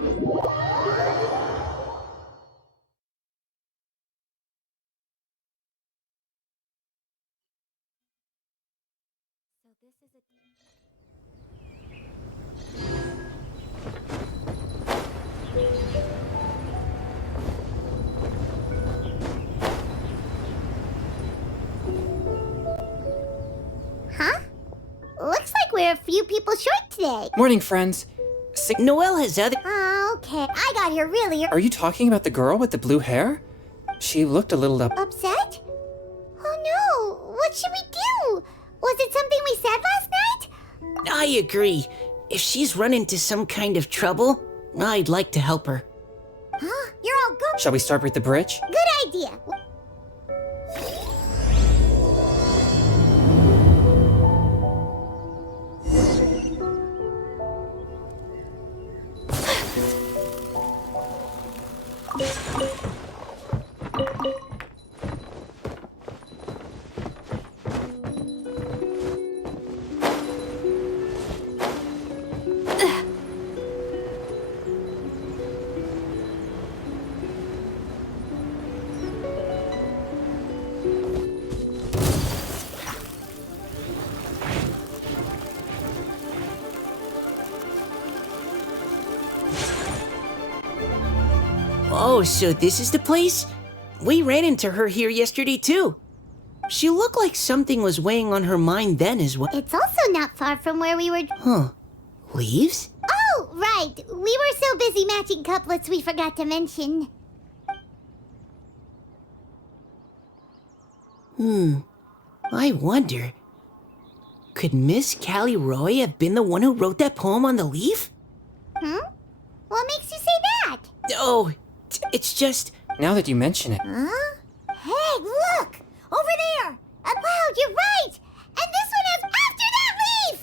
Huh? Looks like we're a few people short today. Morning, friends. Noelle has other... Oh, okay. I got here really Are you talking about the girl with the blue hair? She looked a little upset? Oh no! What should we do? Was it something we said last night? I agree. If she's run into some kind of trouble, I'd like to help her. Huh? You're all good. Shall we start with the bridge? Good idea. Oh, so this is the place? We ran into her here yesterday, too. She looked like something was weighing on her mind then as well. It's also not far from where we were... Huh. Leaves? Oh, right. We were so busy matching couplets we forgot to mention. I wonder... Could Miss Callie Roy have been the one who wrote that poem on the leaf? What makes you say that? Oh, it's just... Now that you mention it. Huh? Hey, look! Over there! Wow, you're right! And this one has after that leaf!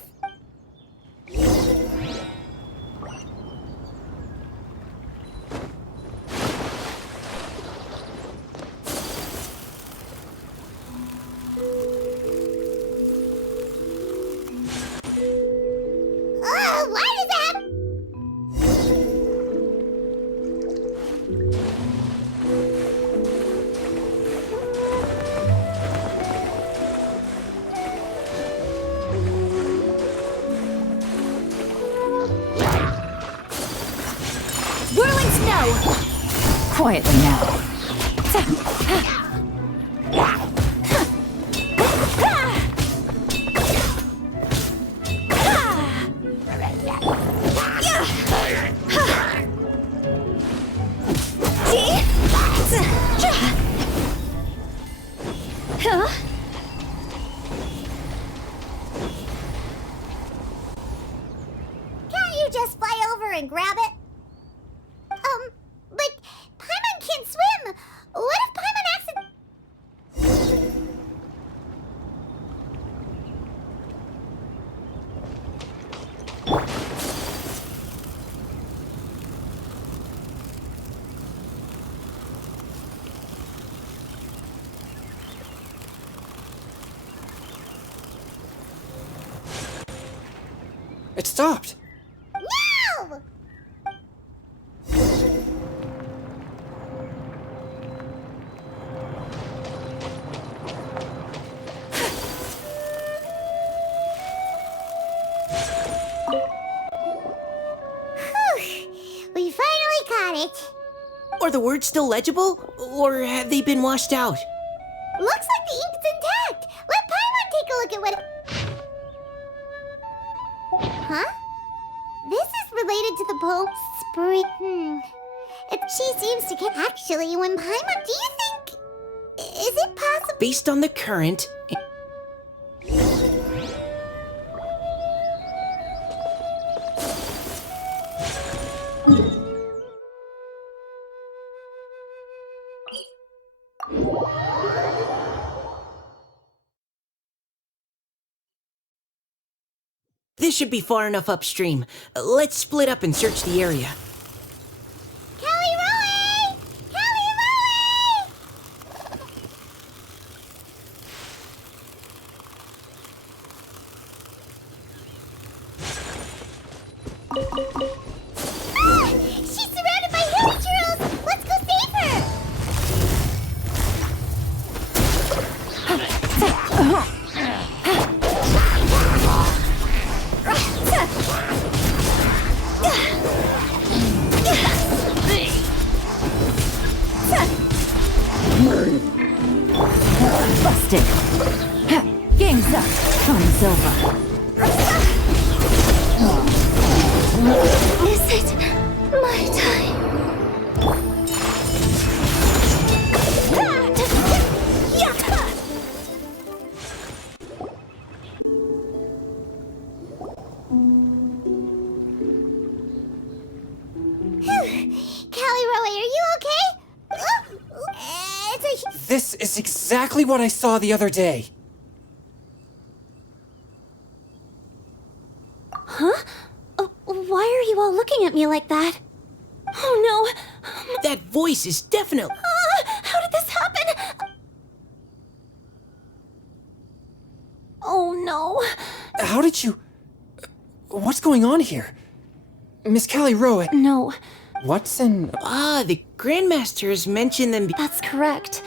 Why does that... Whirling snow! Quietly now. Can't you just fly over and grab it? But Paimon can't swim. What if Paimon It stopped. No! We finally caught it. Are the words still legible? Or have they been washed out? Looks like the ink's intact. Let Paimon take a look at what... Huh? This is related to the poem Spring. She seems to get... Actually, when Paimon... Do you think... Is it possible... Based on the current... This should be far enough upstream. Let's split up and search the area. Callie Roy! Callie Roy! Ah! This is exactly what I saw the other day. Why are you all looking at me like that? Oh no! That voice is definitely... How did this happen? Oh no. How did you... What's going on here? Miss Callie Rowe, No, what's in... Ah, the Grandmaster has mentioned them... that's correct.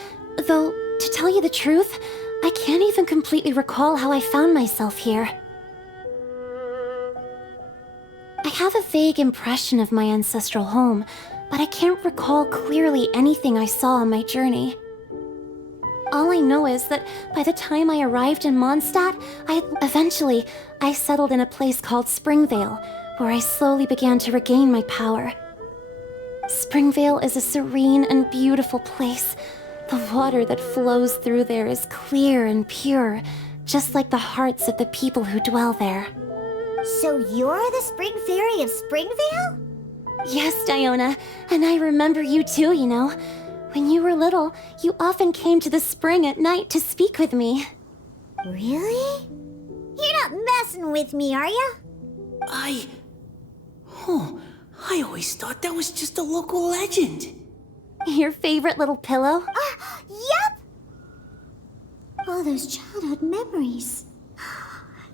Though, to tell you the truth, I can't even completely recall how I found myself here. I have a vague impression of my ancestral home, but I can't recall clearly anything I saw on my journey. All I know is that by the time I arrived in Mondstadt, eventually I settled in a place called Springvale, where I slowly began to regain my power. Springvale is a serene and beautiful place. The water that flows through there is clear and pure, just like the hearts of the people who dwell there. So you're the Spring Fairy of Springvale? Yes, Diona, and I remember you too, you know. When you were little, you often came to the spring at night to speak with me. Really? You're not messing with me, are you? I always thought that was just a local legend. Your favorite little pillow? Yep! All those childhood memories.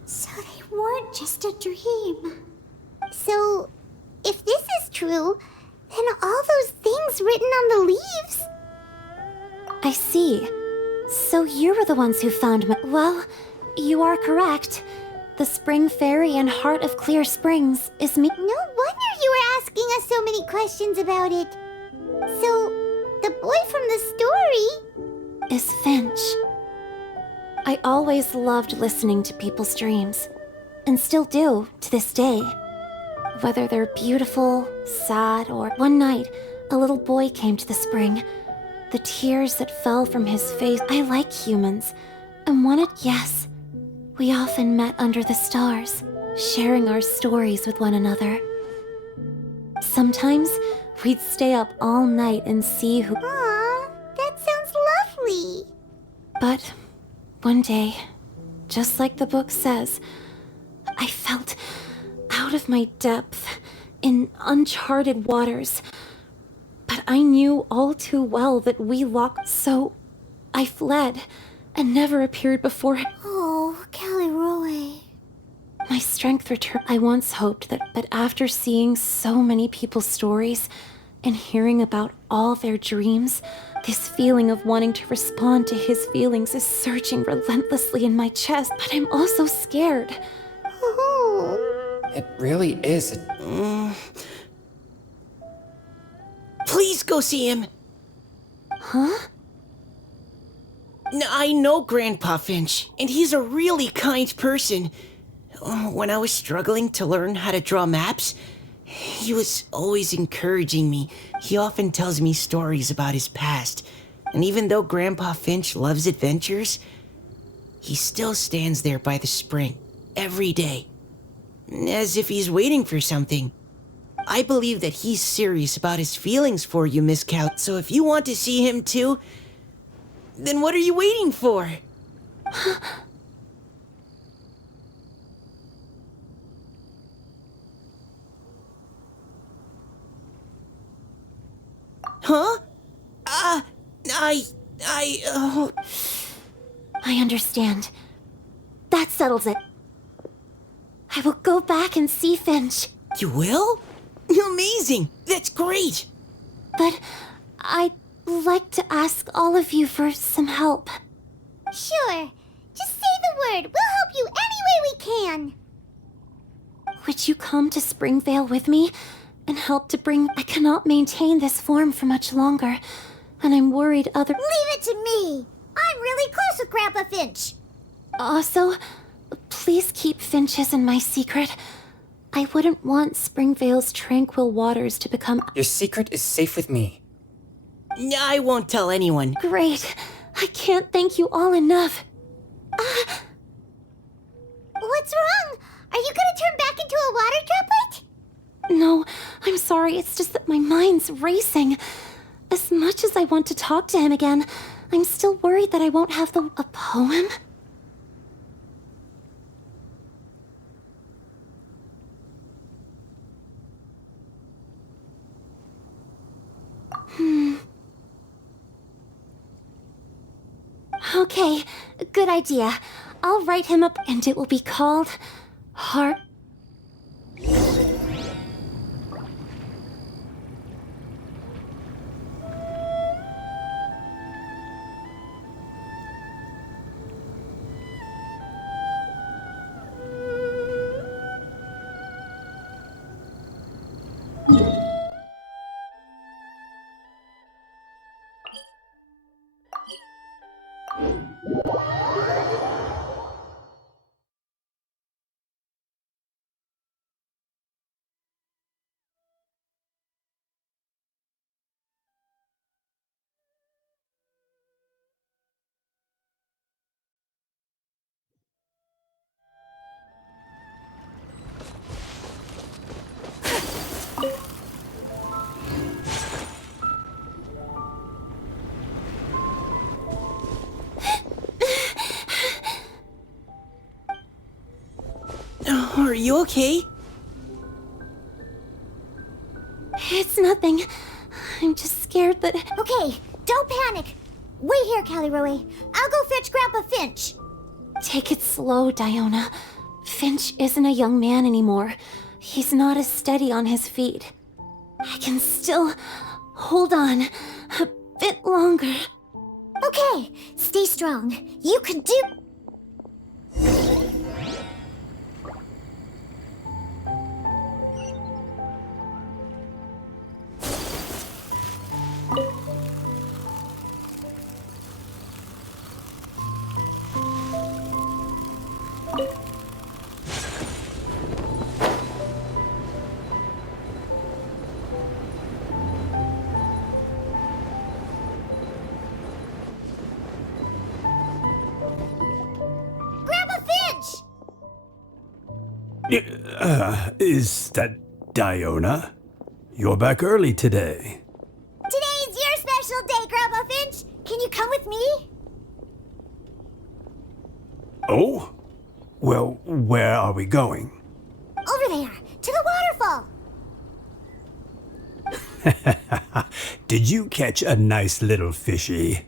So they weren't just a dream. So, if this is true, then all those things written on the leaves... I see. So you were the ones who found me. Well, you are correct. The Spring Fairy and Heart of Clear Springs is me. No wonder you were asking us so many questions about it. So, the boy from the story... Is Finch. I always loved listening to people's dreams, and still do to this day. Whether they're beautiful, sad, or... One night, a little boy came to the spring. The tears that fell from his face... I like humans, and wanted... Yes, we often met under the stars, sharing our stories with one another. Sometimes, we'd stay up all night and see who... Aw, that sounds lovely. But one day, just like the book says, I felt out of my depth in uncharted waters. But I knew all too well that we locked, so I fled and never appeared before. Oh, Callie Rowe. My strength returned. I once hoped that, but after seeing so many people's stories and hearing about all their dreams, this feeling of wanting to respond to his feelings is surging relentlessly in my chest, but I'm also scared. Oh. It really is. Please go see him. Huh? I know Grandpa Finch, and he's a really kind person. When I was struggling to learn how to draw maps, he was always encouraging me. He often tells me stories about his past. And even though Grandpa Finch loves adventures, he still stands there by the spring every day, as if he's waiting for something. I believe that he's serious about his feelings for you, Miss Cal. So if you want to see him too, then what are you waiting for? Huh? I understand. That settles it. I will go back and see Finch. You will? Amazing! That's great! But I'd like to ask all of you for some help. Sure. Just say the word. We'll help you any way we can. Would you come to Springvale with me and help to bring... I cannot maintain this form for much longer, and I'm worried other... Leave it to me. I'm really close with Grandpa Finch. Also, please keep Finch's in my secret. I wouldn't want Springvale's tranquil waters to become... Your secret is safe with me. I won't tell anyone. Great. I can't thank you all enough. What's wrong? Are you gonna turn back into a water droplet? No, I'm sorry. It's just that my mind's racing. As much as I want to talk to him again, I'm still worried that I won't have a poem. Okay, good idea. I'll write him up and it will be called Heart. Are you okay? It's nothing. I'm just scared that... Okay, don't panic. Wait here, Caliroe. I'll go fetch Grandpa Finch. Take it slow, Diona. Finch isn't a young man anymore. He's not as steady on his feet. I can still hold on a bit longer. Okay, stay strong. You can do... Grandpa Finch! Is that Diona? You're back early today. Today's your special day, Grandpa Finch. Can you come with me? Oh? Well, where are we going? Over there, to the waterfall. Did you catch a nice little fishy?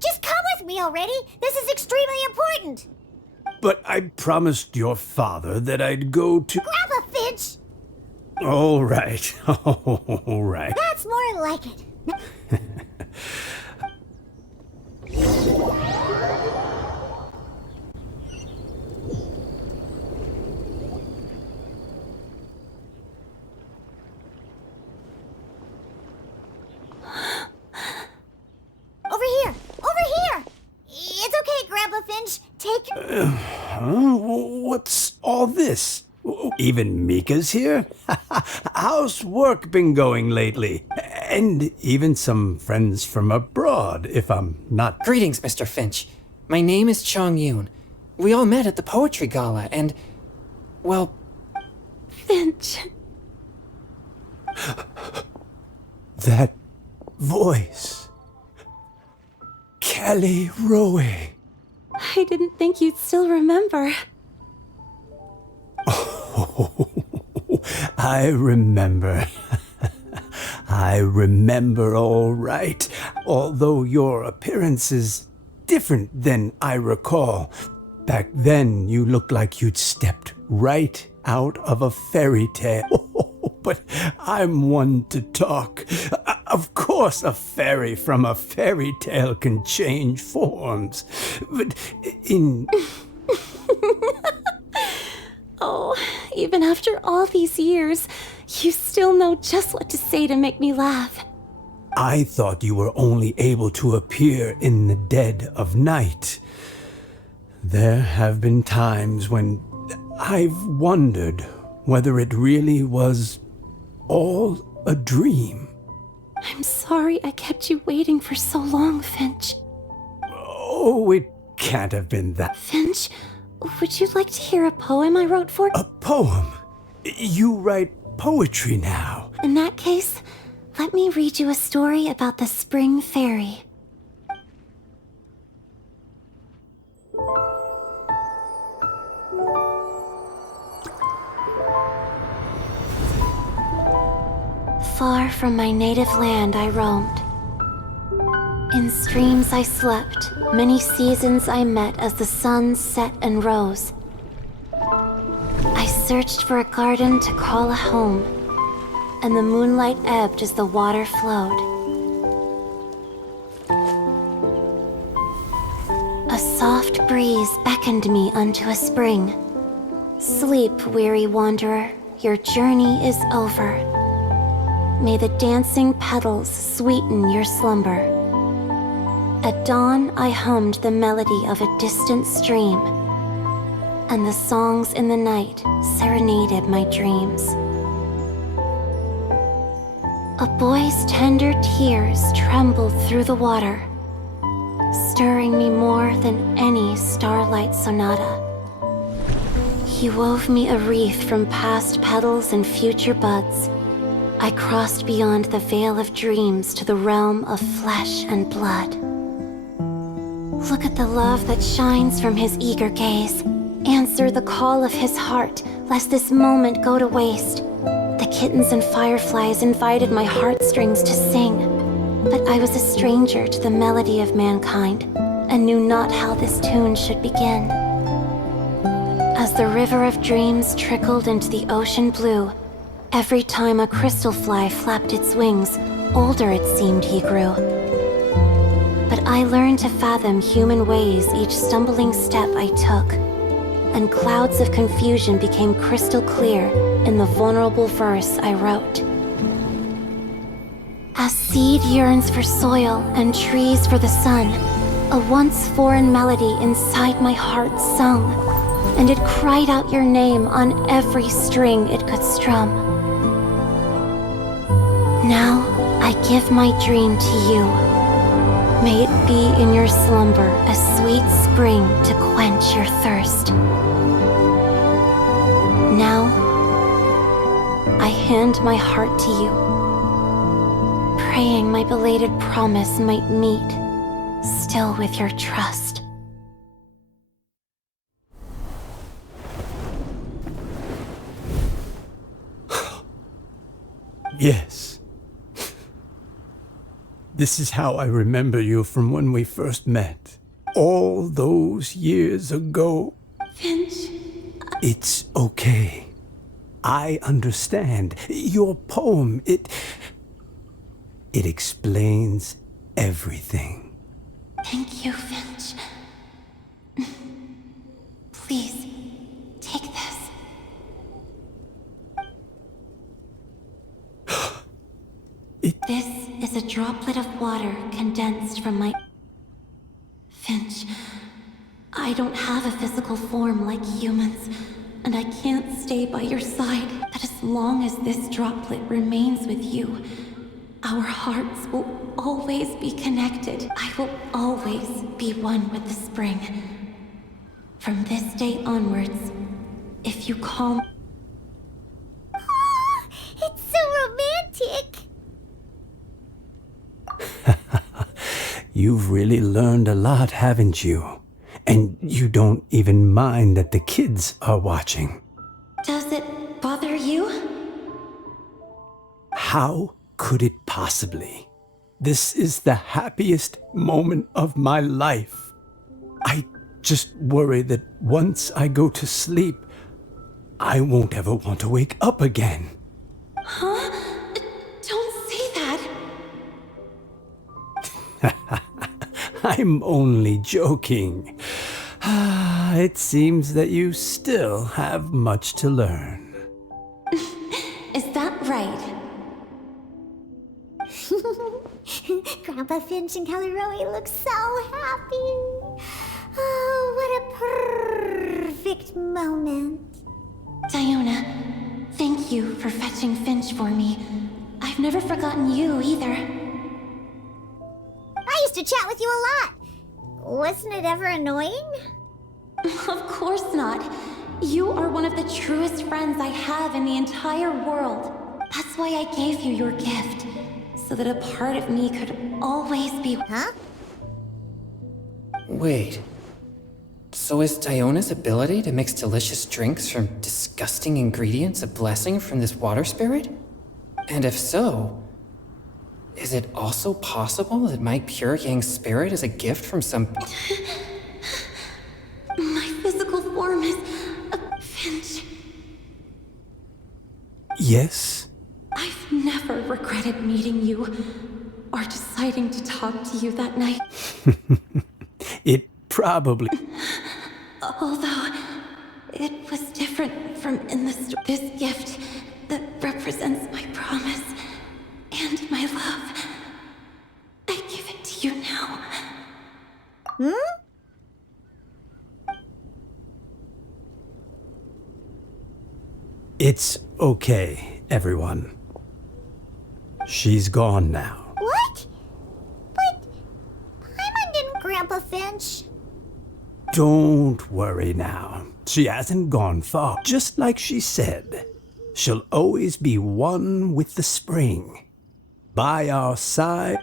Just come with me already. This is extremely important. But I promised your father that I'd go to... Grandpa Finch! All right, all right. That's more like it. Over here! Over here! It's okay, Grandpa Finch. Take... Huh? What's all this? Even Mika's here? How's work been going lately? And even some friends from abroad, if I'm not... Greetings, Mr. Finch. My name is Chong Yoon. We all met at the poetry gala, and... well... Finch. That voice. Callie Rowe. I didn't think you'd still remember. I remember. I remember all right. Although your appearance is different than I recall. Back then, you looked like you'd stepped right out of a fairy tale. But I'm one to talk. Of course, a fairy from a fairy tale can change forms. But in... Oh, even after all these years, you still know just what to say to make me laugh. I thought you were only able to appear in the dead of night. There have been times when I've wondered whether it really was all a dream. I'm sorry I kept you waiting for so long, Finch. Oh, it can't have been that. Finch, would you like to hear a poem I wrote for? A poem? You write poetry now. In that case, let me read you a story about the Spring Fairy. Far from my native land I roamed. In streams I slept, many seasons I met as the sun set and rose. I searched for a garden to call a home, and the moonlight ebbed as the water flowed. A soft breeze beckoned me unto a spring. Sleep, weary wanderer, your journey is over. May the dancing petals sweeten your slumber. At dawn, I hummed the melody of a distant stream, and the songs in the night serenaded my dreams. A boy's tender tears trembled through the water, stirring me more than any starlight sonata. He wove me a wreath from past petals and future buds. I crossed beyond the veil of dreams to the realm of flesh and blood. Look at the love that shines from his eager gaze. Answer the call of his heart, lest this moment go to waste. The kittens and fireflies invited my heartstrings to sing, but I was a stranger to the melody of mankind, and knew not how this tune should begin. As the river of dreams trickled into the ocean blue, every time a crystal fly flapped its wings, older it seemed he grew. But I learned to fathom human ways each stumbling step I took, and clouds of confusion became crystal clear in the vulnerable verse I wrote. As seed yearns for soil and trees for the sun, a once foreign melody inside my heart sung, and it cried out your name on every string it could strum. Now I give my dream to you. May it be in your slumber a sweet spring to quench your thirst. Now, I hand my heart to you, praying my belated promise might meet, still with your trust. Yes. This is how I remember you from when we first met. All those years ago. Finch. It's okay. I understand. Your poem, it explains everything. Thank you, Finch. Please, take this. This is a droplet of water condensed from my... Finch, I don't have a physical form like humans, and I can't stay by your side. But as long as this droplet remains with you, our hearts will always be connected. I will always be one with the spring. From this day onwards, if you call me... Oh, it's so romantic! You've really learned a lot, haven't you? And you don't even mind that the kids are watching. Does it bother you? How could it possibly? This is the happiest moment of my life. I just worry that once I go to sleep, I won't ever want to wake up again. Huh? Don't say that. I'm only joking. It seems that you still have much to learn. Is that right? Grandpa Finch and Caleroe look so happy. Oh, what a perfect moment. Diona, thank you for fetching Finch for me. I've never forgotten you either. I used to chat with you a lot. Wasn't it ever annoying? Of course not. You are one of the truest friends I have in the entire world. That's why I gave you your gift, so that a part of me could always be... Huh? Wait. So is Diona's ability to mix delicious drinks from disgusting ingredients a blessing from this water spirit? And if so, is it also possible that my pure yang spirit is a gift from some... My physical form is a finch. Yes? I've never regretted meeting you or deciding to talk to you that night. It probably... Although it was different from in the this gift that represents my promise and my love. I give it to you now. It's okay, everyone. She's gone now. What? But Paimon didn't, Grandpa Finch. Don't worry now. She hasn't gone far. Just like she said, she'll always be one with the spring. By our side.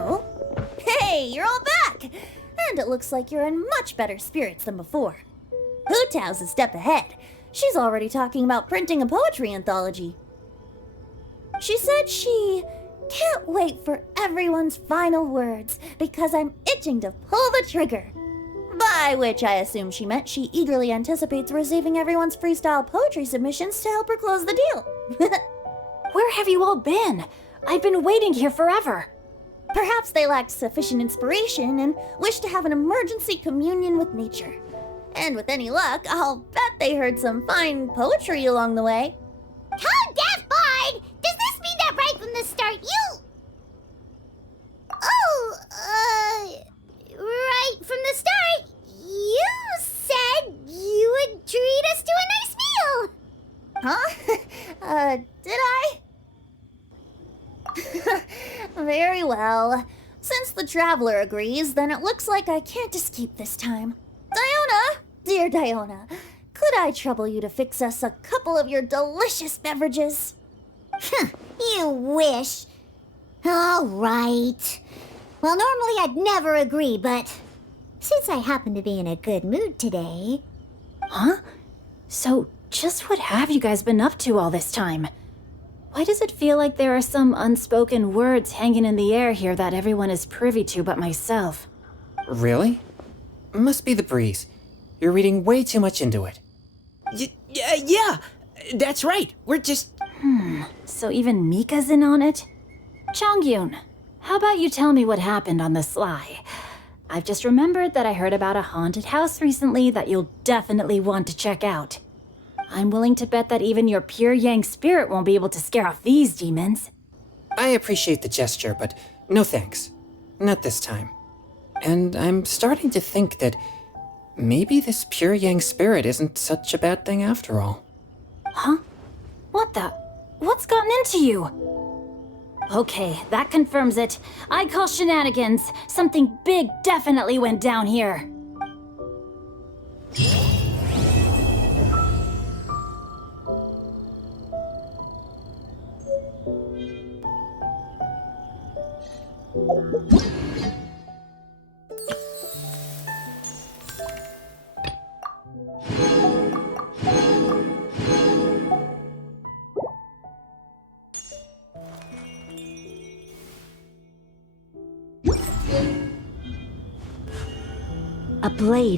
Oh? Hey, you're all back! And it looks like you're in much better spirits than before. Hu Tao's a step ahead. She's already talking about printing a poetry anthology. She said she can't wait for everyone's final words because I'm itching to pull the trigger. By which I assume she meant she eagerly anticipates receiving everyone's freestyle poetry submissions to help her close the deal. Where have you all been? I've been waiting here forever. Perhaps they lacked sufficient inspiration and wished to have an emergency communion with nature. And with any luck, I'll bet they heard some fine poetry along the way. Tone deaf Bard! Does this mean that right from the start you... Oh, right from the start, you said you would treat us to a nice meal! Huh? Did I? Very well. Since the traveler agrees, then it looks like I can't escape this time. Diona! Dear Diona, could I trouble you to fix us a couple of your delicious beverages? You wish. All right. Well, normally I'd never agree, but since I happen to be in a good mood today... Huh? So, just what have you guys been up to all this time? Why does it feel like there are some unspoken words hanging in the air here that everyone is privy to but myself? Really? Must be the breeze. You're reading way too much into it. Yeah, that's right. We're just... So even Mika's in on it? Chongyun, how about you tell me what happened on the sly? I've just remembered that I heard about a haunted house recently that you'll definitely want to check out. I'm willing to bet that even your pure yang spirit won't be able to scare off these demons. I appreciate the gesture, but no thanks. Not this time. And I'm starting to think that maybe this pure yang spirit isn't such a bad thing after all. Huh? What the? What's gotten into you? Okay, that confirms it. I call shenanigans. Something big definitely went down here. A blade